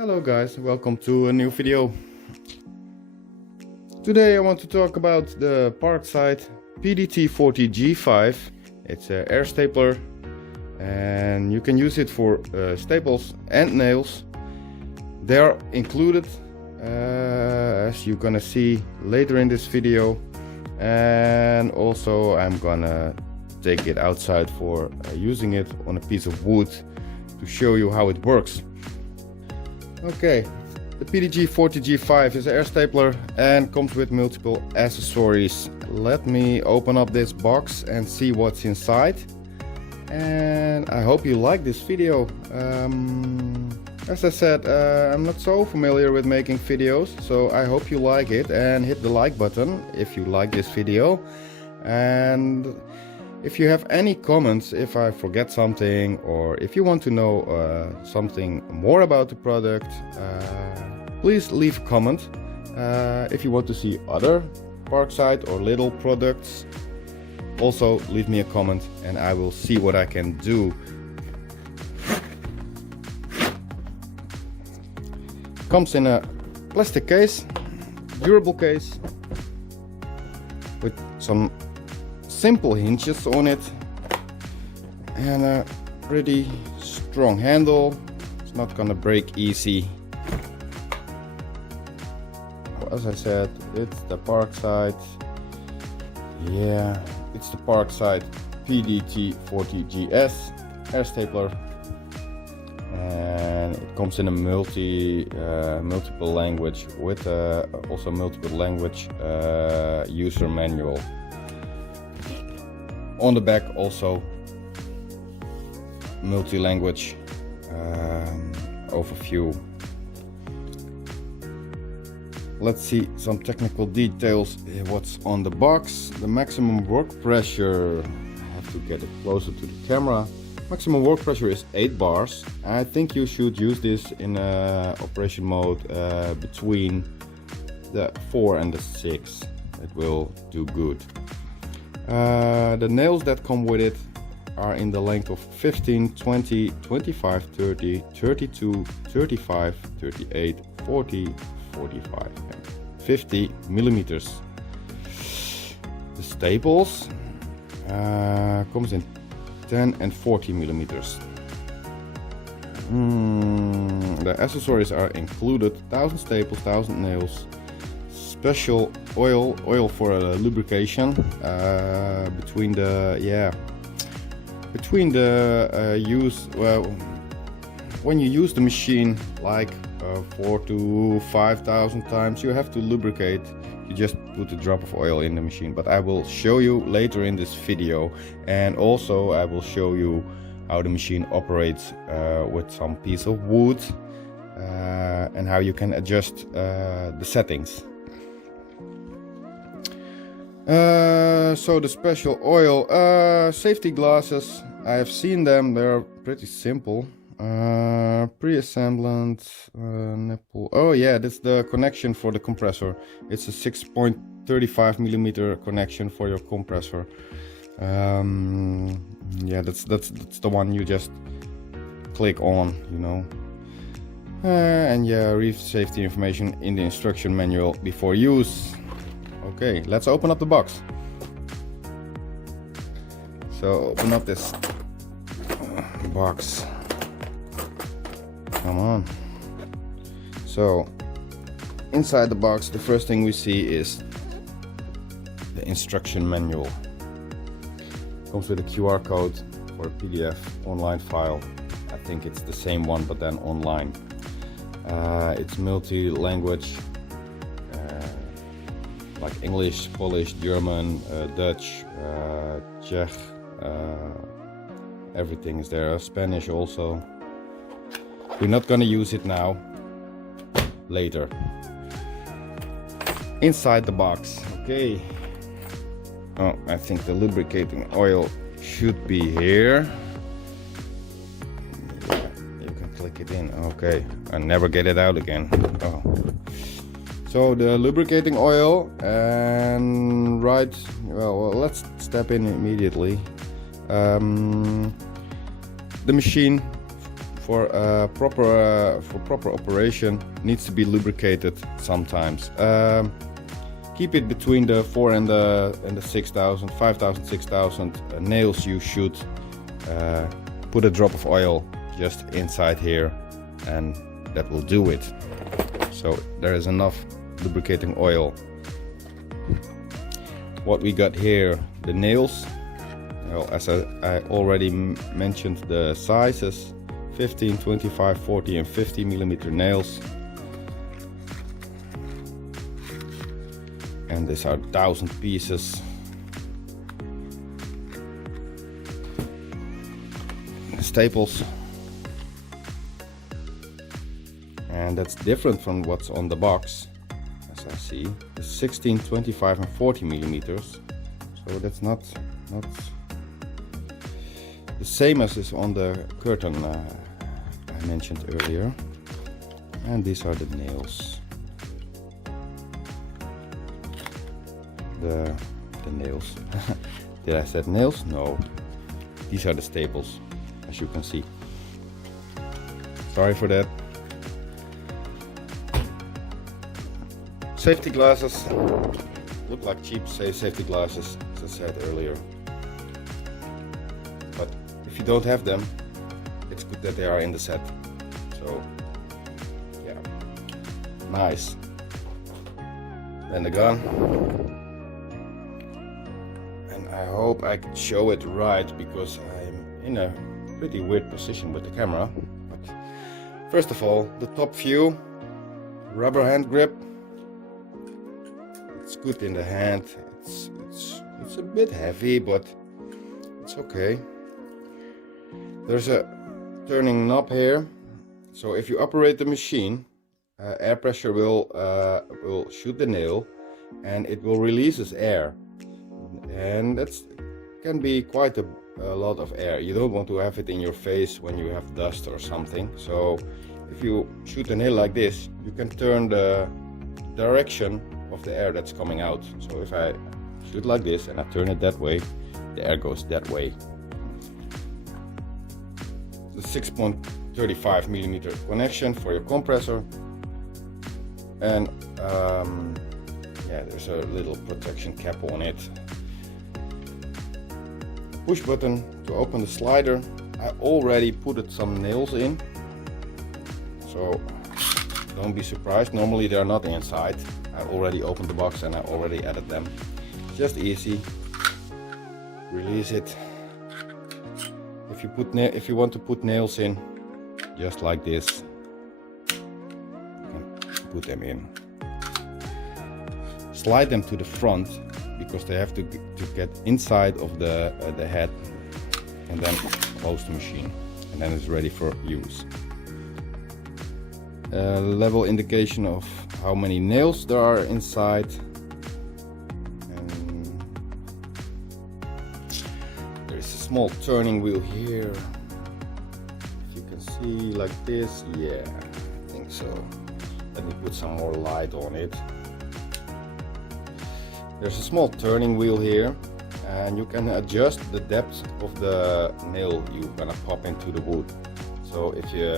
Hello guys, welcome to a new video. Today I want to talk about the Parkside PDT40G5. It's an air stapler and you can use it for staples and nails. They are included as you're gonna see later in this video, and also I'm gonna take it outside for using it on a piece of wood to show you how it works. Okay, the PDT40G5 is an air stapler and comes with multiple accessories. Let me open up this box and see what's inside. And I hope you like this video. As I said, I'm not so familiar with making videos, so I hope you like it and hit the like button if you like this video. And if you have any comments, if I forget something, or if you want to know something more about the product, please leave a comment. If you want to see other Parkside or Lidl products, also leave me a comment and I will see what I can do. Comes in a plastic case, durable case, with some simple hinges on it and a pretty strong handle. It's not gonna break easy. As I said, it's the Parkside. Yeah, it's the Parkside PDT40GS air stapler, and it comes in a multiple language with also multiple language user manual. On the back also multi-language overview. Let's see some technical details. What's on the box? The maximum work pressure. I have to get it closer to the camera. Maximum work pressure is 8 bars. I think you should use this in operation mode between the 4 and the 6. It will do good. The nails that come with it are in the length of 15, 20, 25, 30, 32, 35, 38, 40, 45 and 50 millimeters. The staples comes in 10 and 40 millimeters. The accessories are included: 1000 staples, 1000 nails, special oil for lubrication between the use. Well, when you use the machine like 4,000 to 5,000 times, you have to lubricate. You just put a drop of oil in the machine, but I will show you later in this video, and also I will show you how the machine operates with some piece of wood and how you can adjust the settings. So the special oil, safety glasses, I have seen them, they're pretty simple. Pre-assembled nipple. Oh yeah, that's the connection for the compressor. It's a 6.35 millimeter connection for your compressor. Yeah, that's the one you just click on, you know. And yeah, read safety information in the instruction manual before use. Okay, let's open up the box. So open up this box. Come on. So inside the box, the first thing we see is the instruction manual. Comes with a QR code for a PDF online file. I think it's the same one, but then online. It's multi-language, like English, Polish, German, Dutch, Czech. Everything is there. Spanish also. We're not gonna use it now, later. Inside the box, okay. Oh, I think the lubricating oil should be here. Yeah, you can click it in, okay. And never get it out again. Oh. So the lubricating oil, and right, well, let's step in immediately. The machine for proper operation needs to be lubricated sometimes. Keep it between the 4 and the 6,000, 5,000, 6,000 nails you shoot. Put a drop of oil just inside here and that will do it. So there is enough lubricating oil. What we got here, the nails. Well, as I already mentioned, the sizes 15, 25, 40 and 50 millimeter nails. And these are 1,000 pieces. Staples. And that's different from what's on the box, as I see. It's 16, 25 and 40 millimeters. So that's not the same as is on the curtain I mentioned earlier. And these are the nails. The nails. Did I say nails? No. These are the staples, as you can see. Sorry for that. Safety glasses. Look like cheap safety glasses, as I said earlier. But if you don't have them, it's good that they are in the set. So, yeah. Nice. Then the gun. I hope I can show it right because I'm in a pretty weird position with the camera. But first of all, the top view, rubber hand grip. It's good in the hand. It's a bit heavy, but it's okay. There's a turning knob here, so if you operate the machine, air pressure will shoot the nail, and it will release air. And that can be quite a lot of air. You don't want to have it in your face when you have dust or something. So if you shoot a nail like this, you can turn the direction of the air that's coming out. So if I shoot like this and I turn it that way, the air goes that way. The 6.35 millimeter connection for your compressor. And yeah, there's a little protection cap on it. Push button to open the slider. I already put some nails in, so don't be surprised. Normally they are not inside. I already opened the box and I already added them. Just easy. Release it. If you want to put nails in, just like this, you can put them in. Slide them to the front, because they have to get inside of the head, and then close the machine, and then it's ready for use. Level indication of how many nails there are inside. And there is a small turning wheel here. If you can see like this, yeah, I think so. Let me put some more light on it. There's a small turning wheel here, and you can adjust the depth of the nail you're gonna pop into the wood. So if you,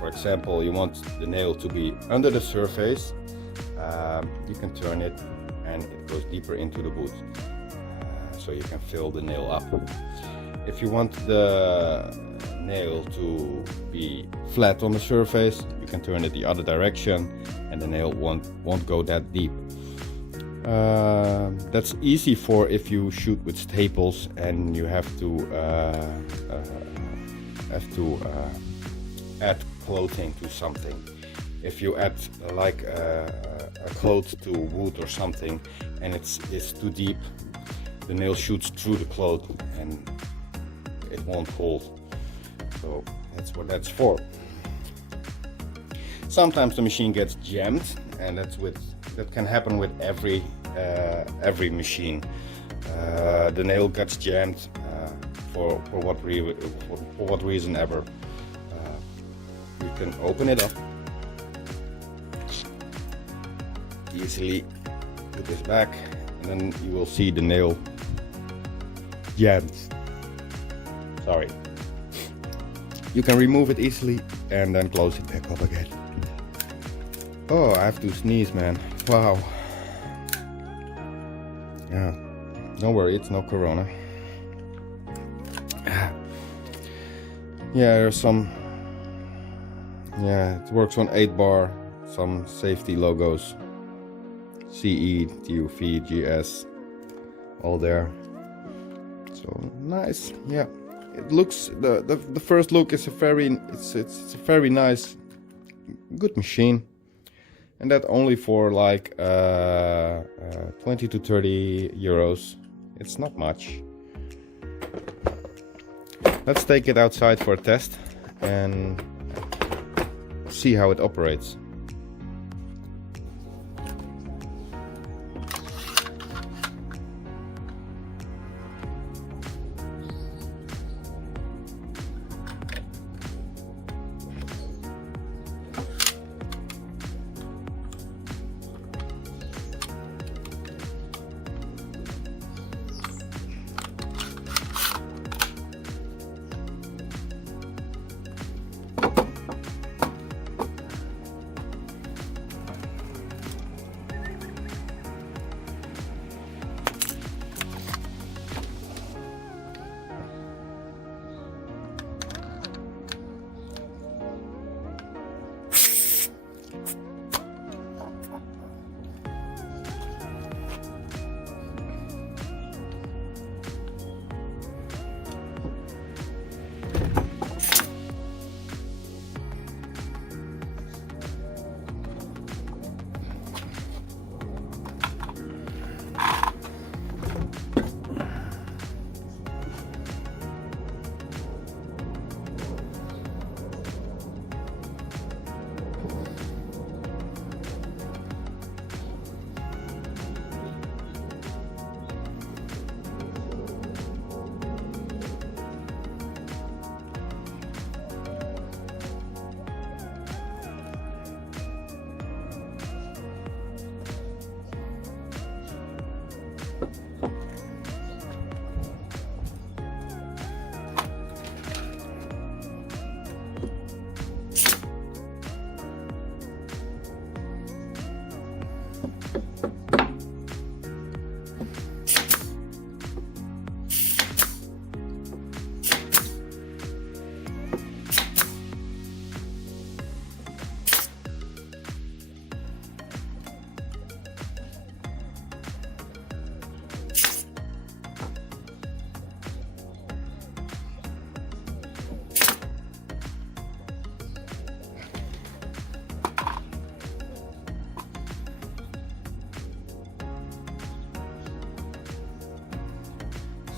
for example, you want the nail to be under the surface, you can turn it and it goes deeper into the wood, so you can fill the nail up. If you want the nail to be flat on the surface, you can turn it the other direction and the nail won't go that deep. That's easy for if you shoot with staples and you have to add clothing to something. If you add like a cloth to wood or something and it's too deep, the nail shoots through the cloth and it won't hold. So that's what that's for. Sometimes the machine gets jammed, and that can happen with every machine. The nail gets jammed for what reason ever. You can open it up easily, put this back, and then you will see the nail jammed. Sorry. You can remove it easily and then close it back up again. Oh, I have to sneeze, man. Wow. Yeah, don't worry, it's no corona. Yeah, there's some, yeah, it works on 8 bar, some safety logos, CE, TUV, GS, all there. So nice, yeah. It looks, the first look is a very, it's a very nice, good machine. And that only for like 20 to 30 euros. It's not much. Let's take it outside for a test and see how it operates.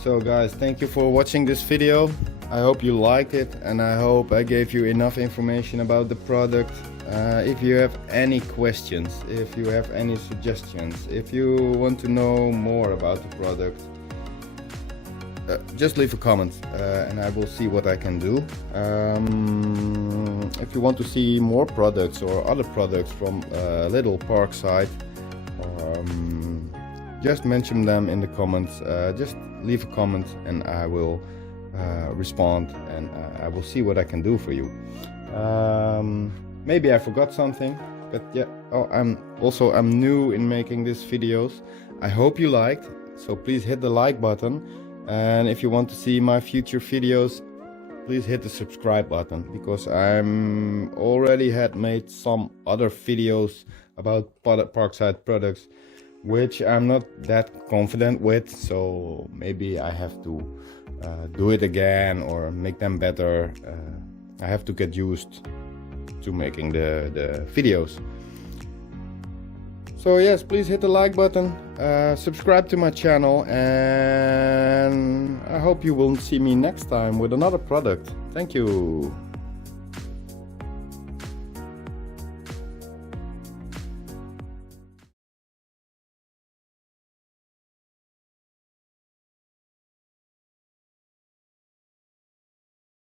So guys, thank you for watching this video. I hope you liked it and I hope I gave you enough information about the product. If you have any questions, if you have any suggestions, if you want to know more about the product, just leave a comment and I will see what I can do. If you want to see more products or other products from Lidl, Parkside, just mention them in the comments. Just leave a comment and I will respond and I will see what I can do for you. Maybe I forgot something, but yeah. Oh, I'm new in making these videos. I hope you liked, so please hit the like button, and if you want to see my future videos, please hit the subscribe button, because I'm already had made some other videos about Parkside products which I'm not that confident with, so maybe I have to do it again or make them better. I have to get used to making the videos. So yes, please hit the like button, subscribe to my channel, and I hope you will see me next time with another product. Thank you.